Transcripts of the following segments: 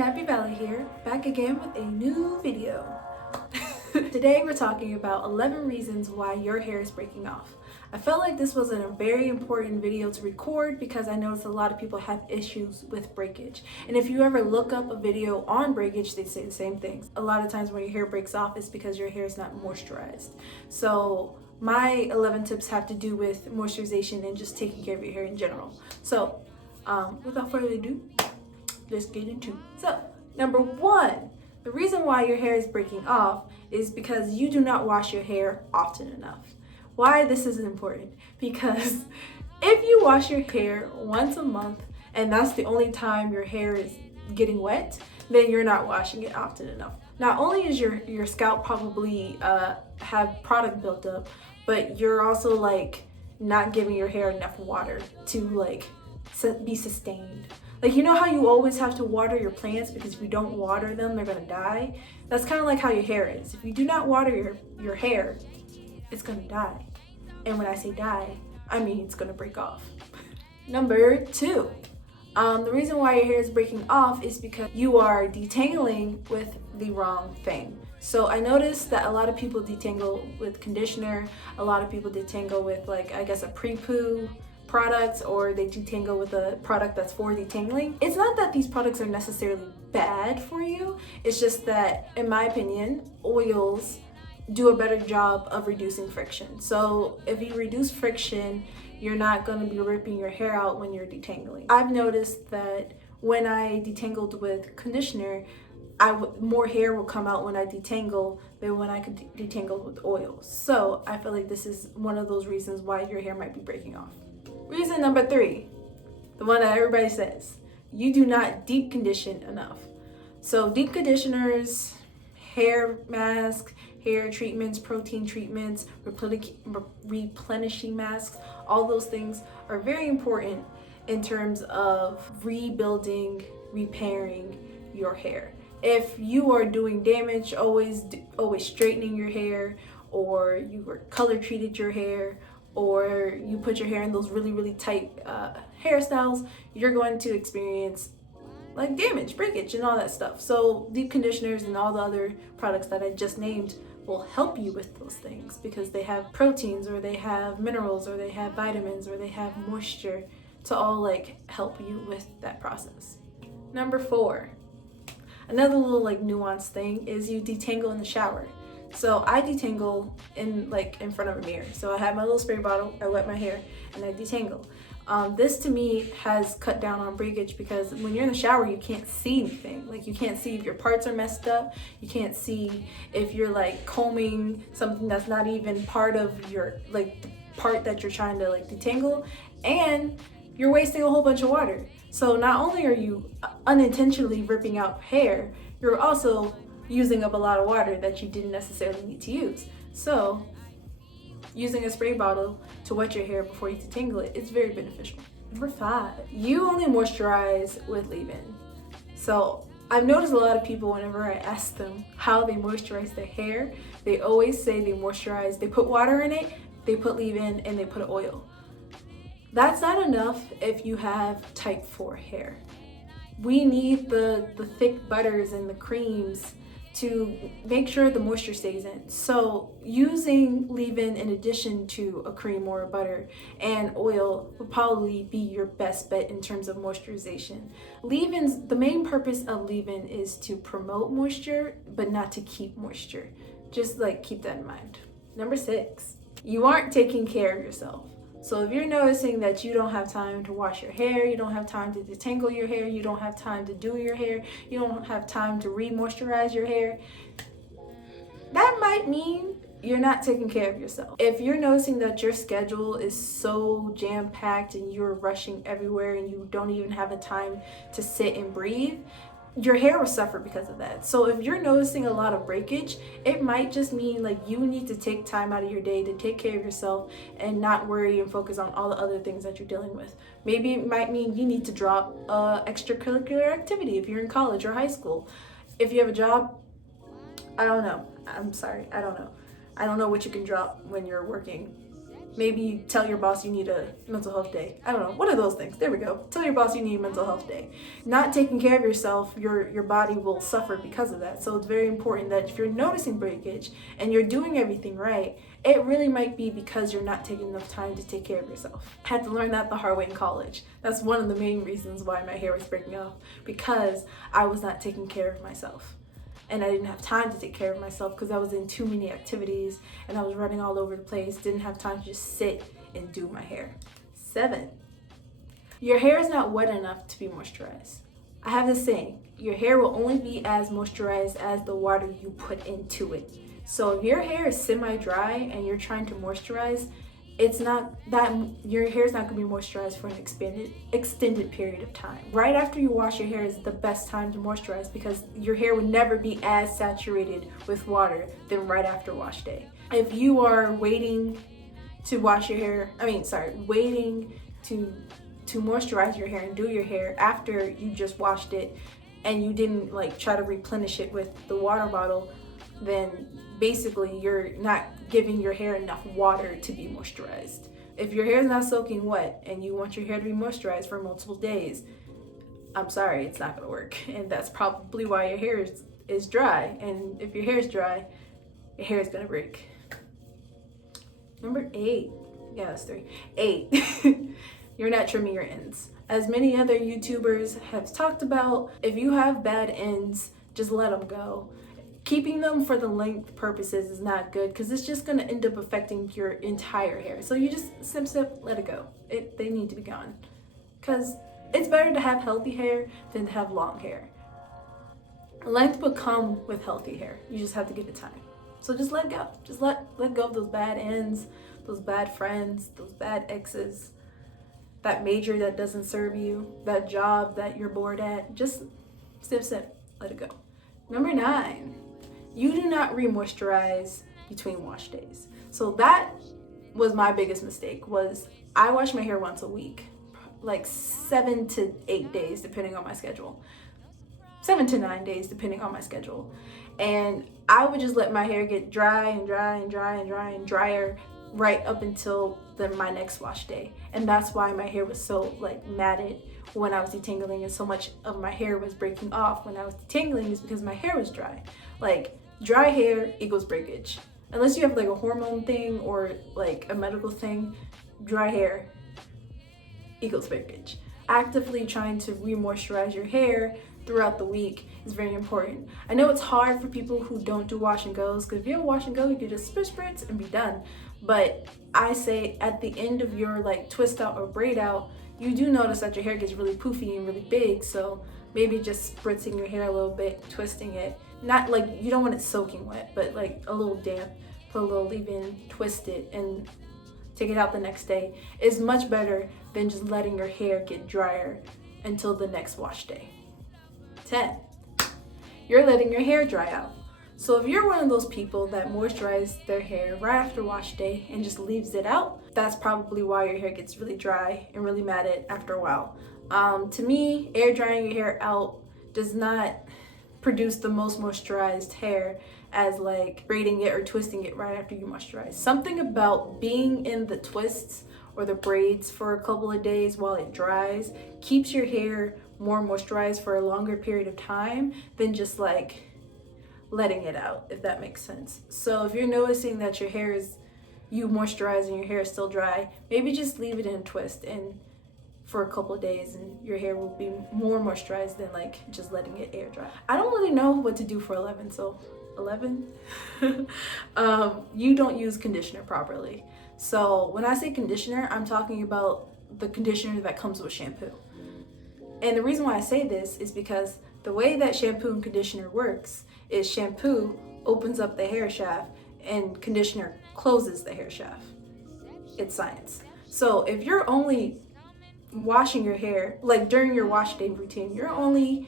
Nappy Valley here, back again with a new video. Today we're talking about 11 reasons why your hair is breaking off. I felt like this was a very important video to record because I noticed a lot of people have issues with breakage. And if you ever look up a video on breakage, they say the same things. A lot of times when your hair breaks off, it's because your hair is not moisturized. So my 11 tips have to do with moisturization and just taking care of your hair in general. So without further ado, let's get into it. So, number one, the reason why your hair is breaking off is because you do not wash your hair often enough. Why this is important? Because if you wash your hair once a month and that's the only time your hair is getting wet, then you're not washing it often enough. Not only is your scalp probably have product built up, but you're also not giving your hair enough water to be sustained. You know how you always have to water your plants because if you don't water them, they're gonna die? That's kind of like how your hair is. If you do not water your hair, it's gonna die. And when I say die, I mean it's gonna break off. Number two, the reason why your hair is breaking off is because you are detangling with the wrong thing. So I noticed that a lot of people detangle with conditioner, a lot of people detangle with a pre-poo products, or they detangle with a product that's for detangling. It's not that these products are necessarily bad for you, it's just that, in my opinion, oils do a better job of reducing friction. So if you reduce friction, you're not going to be ripping your hair out when you're detangling. I've noticed that when I detangled with conditioner, more hair will come out when I detangle than when I could detangle with oils. So I feel like this is one of those reasons why your hair might be breaking off. Reason number three, the one that everybody says, you do not deep condition enough. So deep conditioners, hair masks, hair treatments, protein treatments, replenishing masks, all those things are very important in terms of rebuilding, repairing your hair. If you are doing damage, always straightening your hair, or you were color treated your hair, or you put your hair in those really tight hairstyles, you're going to experience damage, breakage, and all that stuff. So deep conditioners and all the other products that I just named will help you with those things because they have proteins, or they have minerals, or they have vitamins, or they have moisture to all help you with that process. Number four, another little nuanced thing is you detangle in the shower. So I detangle in front of a mirror. So I have my little spray bottle, I wet my hair, and I detangle. This to me has cut down on breakage because when you're in the shower, you can't see anything. You can't see if your parts are messed up. You can't see if you're combing something that's not even part of your the part that you're trying to detangle, and you're wasting a whole bunch of water. So not only are you unintentionally ripping out hair, you're also using up a lot of water that you didn't necessarily need to use. So using a spray bottle to wet your hair before you detangle it is very beneficial. Number five, you only moisturize with leave-in. So I've noticed a lot of people, whenever I ask them how they moisturize their hair, they always say they put water in it, they put leave-in, and they put oil. That's not enough if you have type 4 hair. We need the thick butters and the creams to make sure the moisture stays in. So using leave-in in addition to a cream or a butter and oil will probably be your best bet in terms of moisturization. Leave-ins, the main purpose of leave-in is to promote moisture, but not to keep moisture. Just keep that in mind. Number six, you aren't taking care of yourself. So if you're noticing that you don't have time to wash your hair, you don't have time to detangle your hair, you don't have time to do your hair, you don't have time to re-moisturize your hair, that might mean you're not taking care of yourself. If you're noticing that your schedule is so jam-packed and you're rushing everywhere and you don't even have the time to sit and breathe, your hair will suffer because of that. So if you're noticing a lot of breakage, it might just mean you need to take time out of your day to take care of yourself and not worry and focus on all the other things that you're dealing with. Maybe it might mean you need to drop extracurricular activity if you're in college or high school. If you have a job, I don't know. I'm sorry, I don't know. I don't know what you can drop when you're working. Maybe you tell your boss you need a mental health day. I don't know. What are those things? There we go. Tell your boss you need a mental health day. Not taking care of yourself, your body will suffer because of that. So it's very important that if you're noticing breakage and you're doing everything right, it really might be because you're not taking enough time to take care of yourself. I had to learn that the hard way in college. That's one of the main reasons why my hair was breaking off, because I was not taking care of myself. And I didn't have time to take care of myself because I was in too many activities and I was running all over the place. Didn't have time to just sit and do my hair. 7, your hair is not wet enough to be moisturized. I have this saying, your hair will only be as moisturized as the water you put into it. So if your hair is semi-dry and you're trying to moisturize, it's not that your hair is not going to be moisturized for an extended period of time. Right after you wash your hair is the best time to moisturize, because your hair would never be as saturated with water than right after wash day. If you are waiting to wash your hair, waiting to moisturize your hair and do your hair after you just washed it, and you didn't like try to replenish it with the water bottle, then basically you're not giving your hair enough water to be moisturized. If your hair is not soaking wet and you want your hair to be moisturized for multiple days, I'm sorry, it's not gonna work. And that's probably why your hair is dry. And if your hair is dry, your hair is gonna break. Number 8, yeah, that's 3. 8, you're not trimming your ends. As many other YouTubers have talked about, if you have bad ends, just let them go. Keeping them for the length purposes is not good, because it's just going to end up affecting your entire hair. So you just snip, let it go. They need to be gone, because it's better to have healthy hair than to have long hair. Length will come with healthy hair. You just have to give it time. So just let go. Just let go of those bad ends, those bad friends, those bad exes, that major that doesn't serve you, that job that you're bored at. Just snip, let it go. Number 9. You do not re-moisturize between wash days. So that was my biggest mistake, was I wash my hair once a week, like 7 to 8 days, depending on my schedule. 7 to 9 days, depending on my schedule. And I would just let my hair get dry and drier right up until my next wash day. And that's why my hair was so like matted when I was detangling, and so much of my hair was breaking off when I was detangling, is because my hair was dry. Like, dry hair equals breakage. Unless you have like a hormone thing or like a medical thing, dry hair equals breakage. Actively trying to re-moisturize your hair throughout the week is very important. I know it's hard for people who don't do wash and goes, because if you have a wash and go, you can just spritz and be done. But I say at the end of your like twist out or braid out, you do notice that your hair gets really poofy and really big. So maybe just spritzing your hair a little bit, twisting it. Not like, you don't want it soaking wet, but like a little damp, put a little leave-in, twist it, and take it out the next day is much better than just letting your hair get drier until the next wash day. 10, you're letting your hair dry out. So if you're one of those people that moisturize their hair right after wash day and just leaves it out, that's probably why your hair gets really dry and really matted after a while. To me, air drying your hair out does not produce the most moisturized hair as like braiding it or twisting it right after you moisturize. Something about being in the twists or the braids for a couple of days while it dries keeps your hair more moisturized for a longer period of time than just like letting it out, if that makes sense. So if you're noticing that your hair is, you moisturize and your hair is still dry, maybe just leave it in a twist and for a couple of days, and your hair will be more moisturized than like just letting it air dry. I don't really know what to do for 11, so 11, you don't use conditioner properly. So when I say conditioner, I'm talking about the conditioner that comes with shampoo. And the reason why I say this is because the way that shampoo and conditioner works is shampoo opens up the hair shaft and conditioner closes the hair shaft. It's science. So if you're only washing your hair, like during your wash day routine, you're only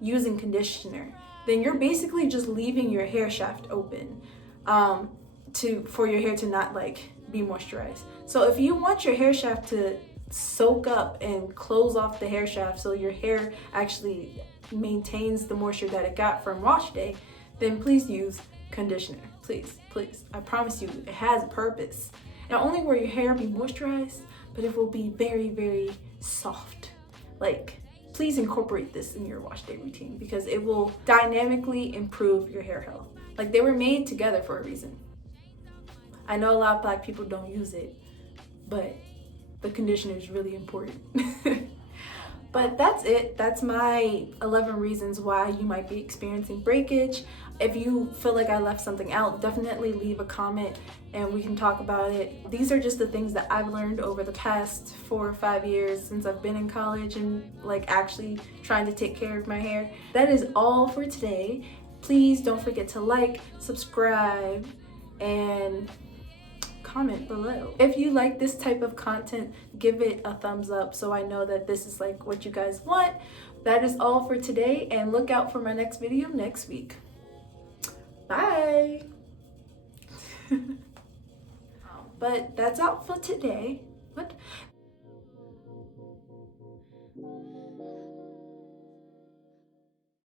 using conditioner, then you're basically just leaving your hair shaft open for your hair to not like be moisturized. So if you want your hair shaft to soak up and close off the hair shaft so your hair actually maintains the moisture that it got from wash day, then please use conditioner. Please. I promise you, it has a purpose. Not only will your hair be moisturized, but it will be very, very soft. Like, please incorporate this in your wash day routine because it will dynamically improve your hair health. Like, they were made together for a reason. I know a lot of Black people don't use it, but the conditioner is really important. But that's it. That's my 11 reasons why you might be experiencing breakage. If you feel like I left something out, definitely leave a comment and we can talk about it. These are just the things that I've learned over the past 4 or 5 years since I've been in college and like actually trying to take care of my hair. That is all for today. Please don't forget to like, subscribe, and comment below. If you like this type of content, give it a thumbs up so I know that this is like what you guys want. That is all for today, and look out for my next video next week. Bye. But that's all for today. What?